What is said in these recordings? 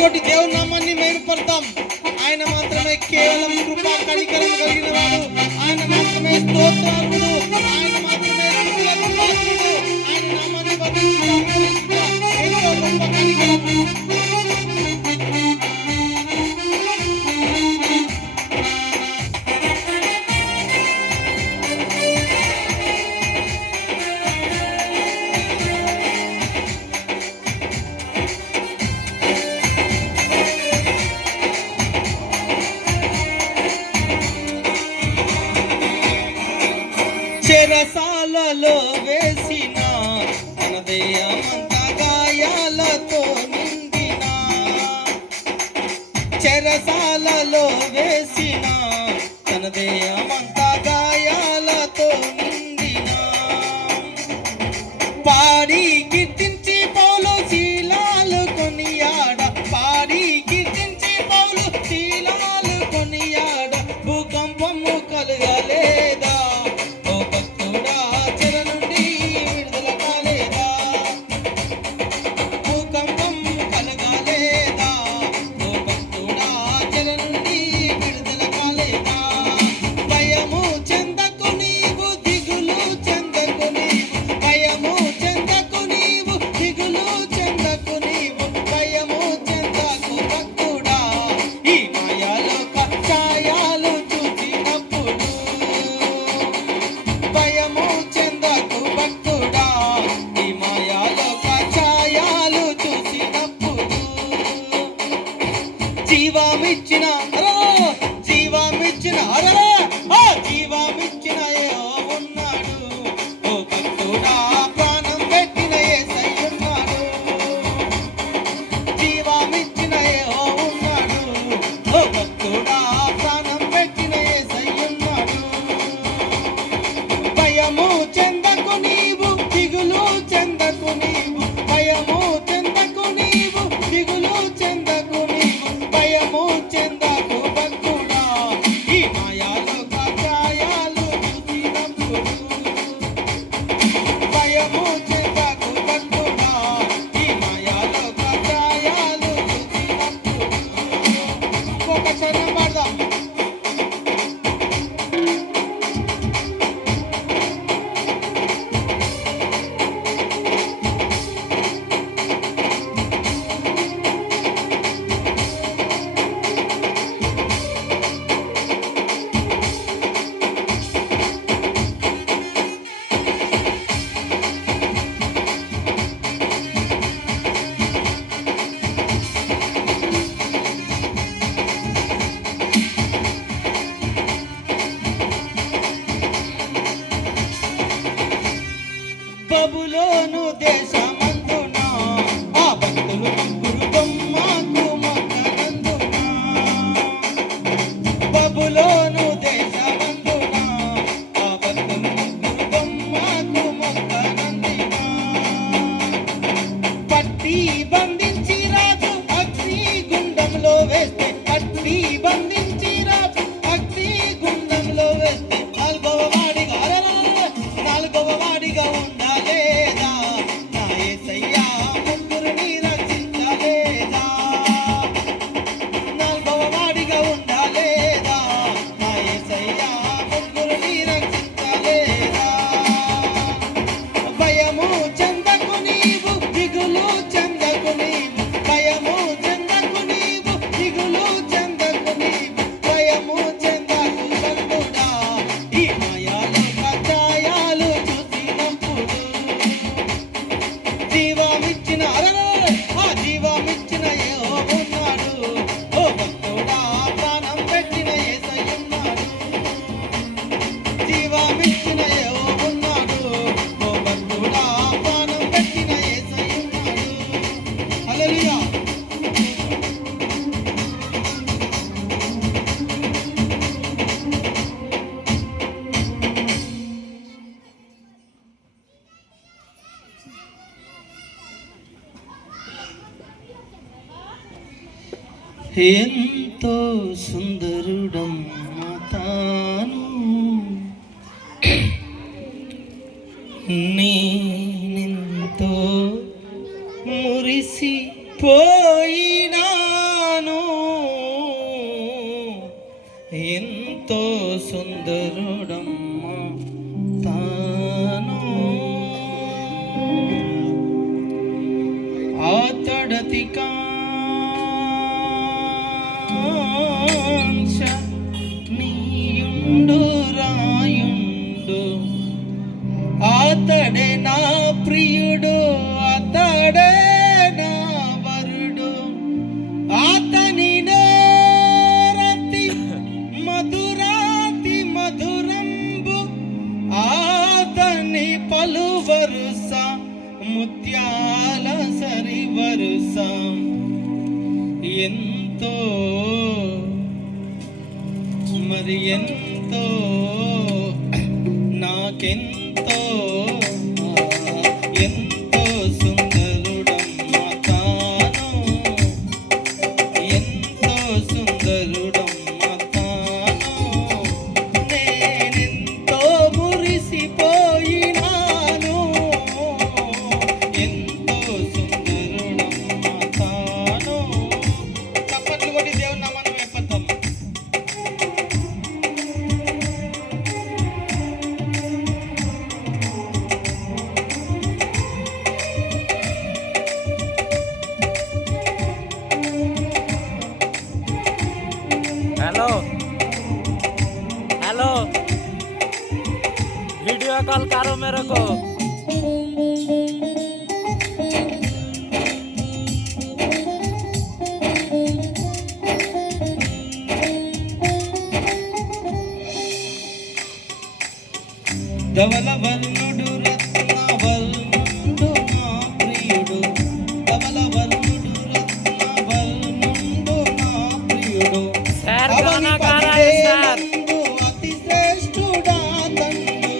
కొట్టి దేవుని నామాన్ని మేలుపడతాం. ఆయన మాత్రమే కేవలం కృపా కనికరం కలిగిన వాడు. ఆయన మాత్రమే స్తోత్రార్హుడు. ఆయన మాత్రమే స్తుతులకు పాత్రుడు. ఆయన నామాన్ని వర్ణించుట ఎంతో గొప్ప కనికరం. చెరసాలలో వేసిన తన దేహమంత గాయాలతో నిండిన, చెరసాలలో వేసిన తన దేహమంత గాయాలతో నిండిన, పాడి కీర్తించి పౌలు శీలాలు కొనియాడ, పాడి కీర్తించి పౌలు శీలాలు కొనియాడ, భూకంపము కలగలేదా జీవామిచ్చిన జీవామిచ్చిన జీవామిచ్చిన ఉన్నాడు. ఓ భక్తుడా ప్రాణం పెట్టిన యేసయ్య ఉన్నాడు. జీవామిచ్చిన ఉన్నాడు. ఓ భక్తుడా ప్రాణం పెట్టిన యేసయ్య ఉన్నాడు. భయము చెందకు నీవు, దిగులు చెందకు నీవు, భయము చెందకు నీవు, దిగులు చెందకు నీవు, భయము చెందకు భక్తుడా ఈ మాయాలోక ఛాయలు చూసినప్పుడు, భయము చెందకు భక్తుడా ఈ మాయాలోక ఛాయలు చూసినప్పుడు. ఒక క్షణం పడదాం. బబులోను దేశమందున ఆ భక్తులు ముగ్గురు బొమ్మకు మొక్కనందున, బబులోను దేశమందున ఆ భక్తులు ముగ్గురు బొమ్మకు మొక్కనందున, పట్టి బంధించి రాజు అగ్ని గుండంలో వేస్తే, పట్టి బంధించి రాజు అగ్ని గుండంలో వేస్తే, నాలుగవ వాడిగా ఉండాలేదా నా యేసయ్యా ముగ్గురిని రక్షించలేదా, నాలుగవ వాడిగా ఉండాలేదా నా యేసయ్యా ముగ్గురిని రక్షించలేదా, భయము చెందకు నీవు, దిగులు చెందకు నీవు, భయము చెందకు నీవు, దిగులు చెందకు నీవు, భయము చెందకు భక్తుడా ఈ మాయాలోక ఛాయలు చూసినప్పుడు, జీవామిచ్చిన జీవామిచ్చిన ఉన్నాడు. ఓ భక్తుడా ప్రాణం పెట్టిన యేసయ్య ఉన్నాడు. జీవామిచ్చిన ఉన్నాడు. ఓ భక్తుడా ప్రాణం పెట్టిన యేసయ్య ఉన్నాడు. హల్లెలూయా. ఎంతో సుందరుడమ్మ తాను, నేనెంతో మురిసిపోయినా సుందరుడమ్మ తాను ఆతడతి కాంక్ష నీయుండు రాయుండు ఆతడే నా ప్రియుడు అతడే నా వరుడు ఆతని రతి మధురాతి మధురంబు ఆతని పలువరుస ముత్యాల సరివరుస ఎంతో మరి ఎంతో నాకెంతో ఎంతో సుందరుడమ్మ తాను ఎంతో సుందరుడమ్మ తాను నేనెంతో మురిసిపోయినాను ఎంతో సుందరుడమ్మ తాను చప్పట్లు కొట్టి దేవుని నామాన్ని మెప్పుతాం. हेलो हेलो वीडियो कॉल करो मेरे को। ధవల వర్ణుడు రత్న వర్ణుడు నా ప్రియుడు ధవల వర్ణుడు రత్న వర్ణుడు నా ప్రియుడు सर गाना गा रहा है सर। అతి శ్రేష్ఠుడా తండు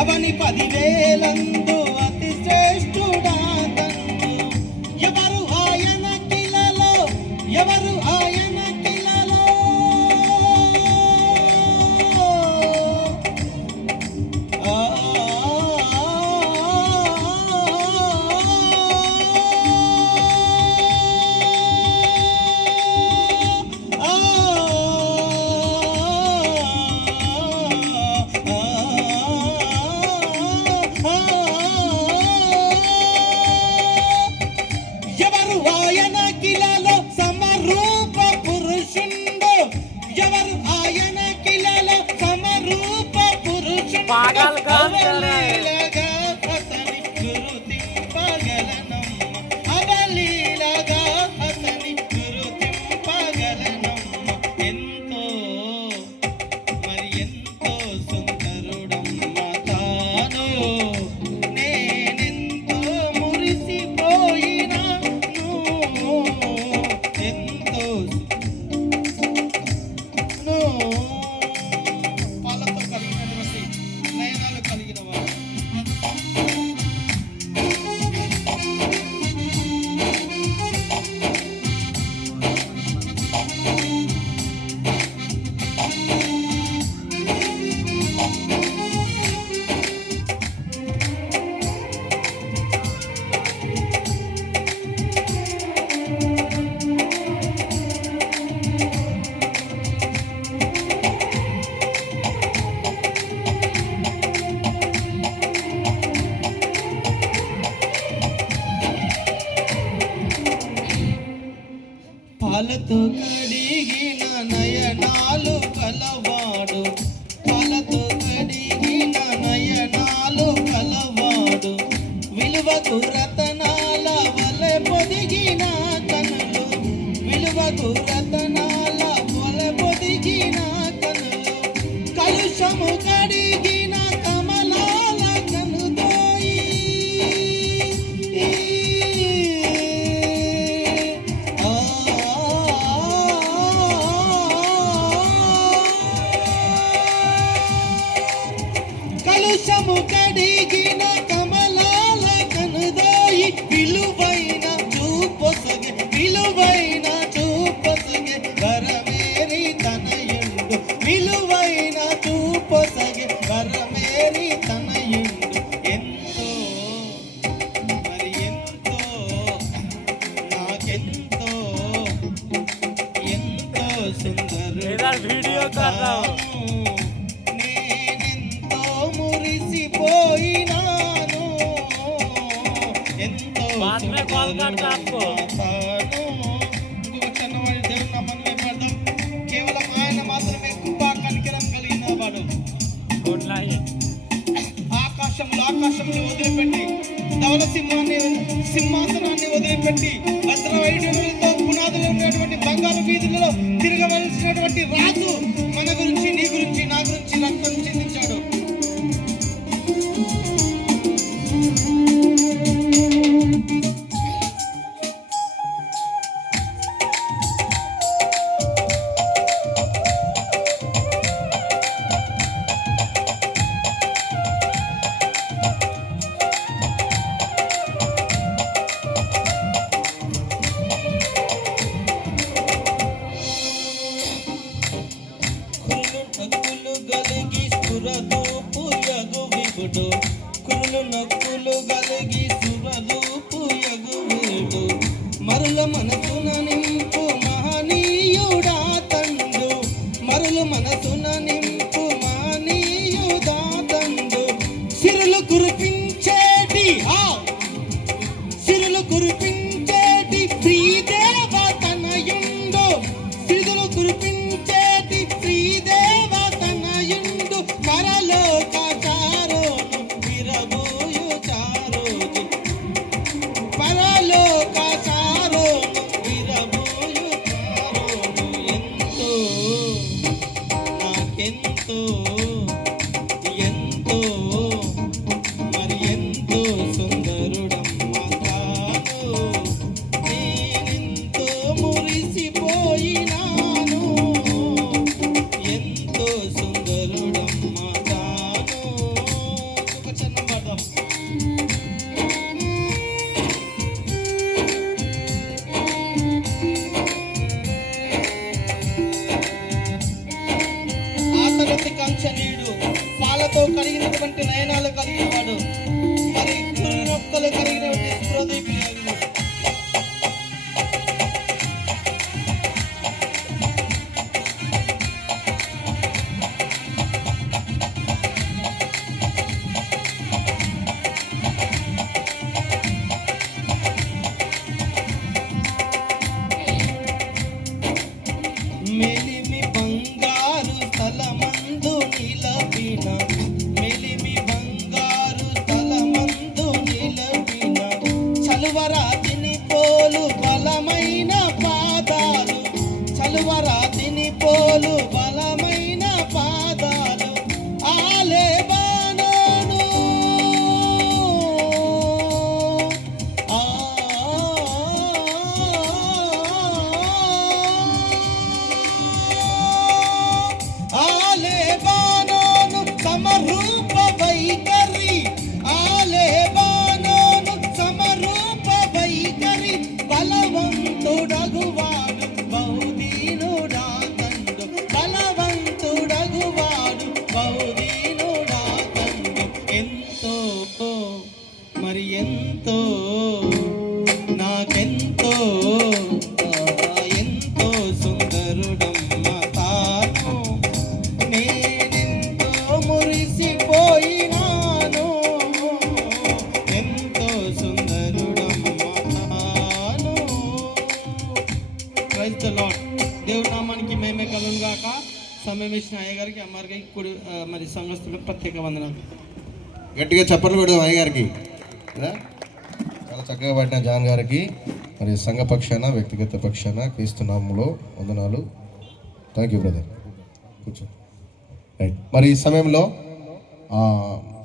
అవని 10,000 అతి శ్రేష్ఠుడా తండు ఎవరు ఆయన కిలలో ఎవరు ఆయన కిలలో ఆ ఎవరు ఆయన కిలలో సమరూప పురుషుండు ఎవరు ఆయన కిలలో సమరూప పురుషుండు पागल कौन कर रहा है? అవలీలగా అతని గురుతింపగలనమ్మ అవలీలగా అతని గురుతింపగలనమ్మ ఎంతో మరి ఎంతో సుందరుడమ్మ తాను నేనెంతో మురిసిపోయినాను ఎంతో పాలతో కలిగినటువంటి నయనాలు కలిగిన వాడు పాలతో కడిగిన నయనాలు కలవాడు పాలతో కడిగిన నయనాలు కలవాడు విలువకు రతనాల వలె పొదిగిన కనులు విలువకు రతనాల వలె పొదిగిన కనులు కలుషము కడిగిన కమలాల కనుదోయి కలుషము కడిగిన కమలాల కనుదోయి విలువైన చూపొసగే విలువైన చూపొసగే వరమేరి తనయుండు విలువైన చూపొసగే వరమేరి తనయుండు ఎంతో మరి ఎంతో నాకెంతో ఎంతో సుందరుడు इधर वीडियो कर रहा हूँ। తాను करता आपको ఇంకొక చిన్నవాడి దేవుని నామాన్ని మెప్పడదాం. కేవలం ఆయన మాత్రమే కృపా కనికరం కలిగిన వాడు. गुड नाइट ఆకాశంలో వదిలిపెట్టి ధవల సింహాసనాన్ని వదిలిపెట్టి వజ్రవైఢూర్యాలతో పునాదులు ఉన్నటువంటి బంగారు వీధులలో తిరగవలసినటువంటి రాజు మన గురించి, నీ గురించి, నా గురించి రక్తం చిందించాడు. కురులు నక్కులు గలిగి సురదూపు యగువీడు మరుల మనసున నింపు మహనీయుడా తండు, మరుల మనసున నింపు మహనీయుడా తండు. సిరులు కురిపించేటి శ్రీదేవ తనయుండు, సిరులు కురిపించేటి శ్రీదేవ తనయుండు. పరలోక చారోను విరబోయు చారోజు, పరలోక చారోను విరబోయు చారోను. నాకెంతో ఎంతో మరి ఎంతో సుందరుడమ్మ తాను, నేనెంతో మురిసిపోయినాను. ఎంతో సుందరుడమ్మ తాను. ఒక చిన్న పదం. ఆతరతి కంచనీయుడు, పాలతో కలిగినటువంటి నయనాలు కలిగినవాడు, మరి కురునొక్కలు కలిగినటువంటి హృదయకుడు. మెలిమి బంగారు స్థలమందు నిలబిన, మెలిమి బంగారు స్థలమందు నిలబిన, చలువరాతిని పోలు బలమైన పాదాలు, చలువరాతిని పోలు బలమైన పాదాలు. ఆలెబానోను ఆలెబానోను సమరూప వైఖరి, ఆలెబానోను సమరూప వైఖరి. బలవంతుడగువాడు బౌదీనుడా తండు, బలవంతుడగువాడు బౌదీనుడా తండు. ఎంతో మరి ఎంతో నాకెంతో ఎంతో సుందరుడమ్మ తాను, నేనెంతో మురిసిపోయినాను. ఎంతో సుందరుడమ్మ తాను. Praise the Lord. దేవుడి నామానికి మేమే కలుగును గాక. సమయం ఇచ్చిన అయ్య గారికి, అమ్మారికి, మరి సంఘస్థులకు ప్రత్యేక వందనాలు. గట్టిగా చప్పట్లు కొడదాం అయ్య గారికి. చాలా చక్కగా పడిన జాన్ గారికి మరి సంఘ పక్షాన, వ్యక్తిగత పక్షాన క్రీస్తు నామములో వందనాలు. Thank you brother. కూర్చో. రైట్. మరి ఈ సమయంలో